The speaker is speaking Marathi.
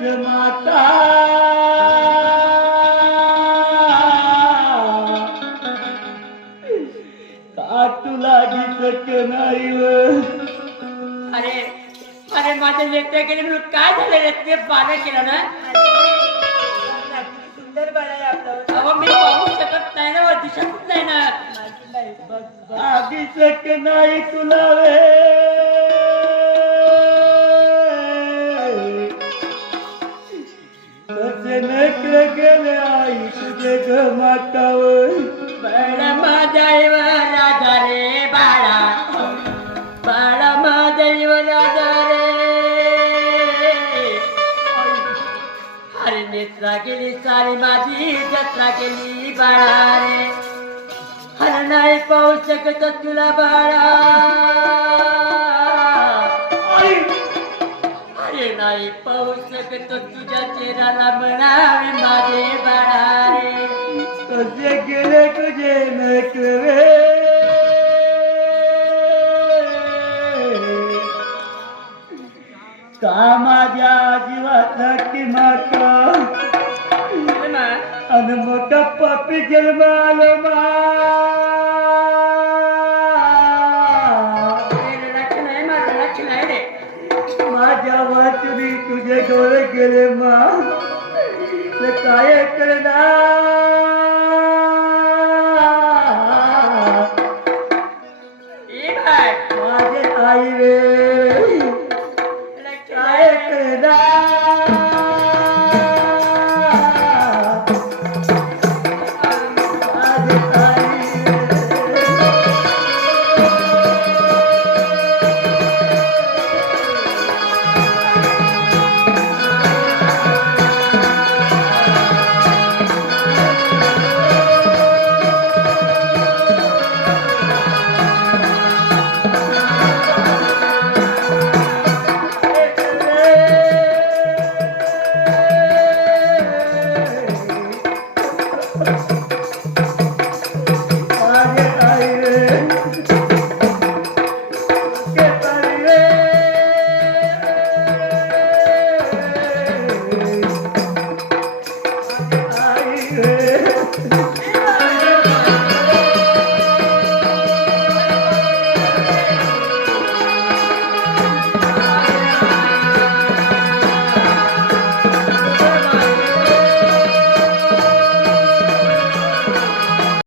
नाहीस माता का तुला दिसत नाही व अरे अरे माझे लेकरं गेले म्हणून काय झालं रे ते पानं केलं ना सुंदर बाळ आहे आपलं अहो मी पाहू शकत नाही ना दिसतच नाही ना दिसत नाही तुला वे कसे नकळ गेले आई तुझे ग मातावर बाळा माझ्या राजा रे बाळा बाळा माझ्या राजा रे अरे नेत्रा गेली सारी माझी जत्रा गेली बाळा रे अरे नाही पाहू शकत तुला बाळा अरे नाही पाहू शकत तुझ्या चेहऱ्याला म्हणावे माझे बाळा रे कसे गेले तुझे नकळे का माझ्या जीवाचा किमाका आणि मोठा पापी जन्म आलो माझ्या वाचुनी तुझे डोळे गेले मा काय करणार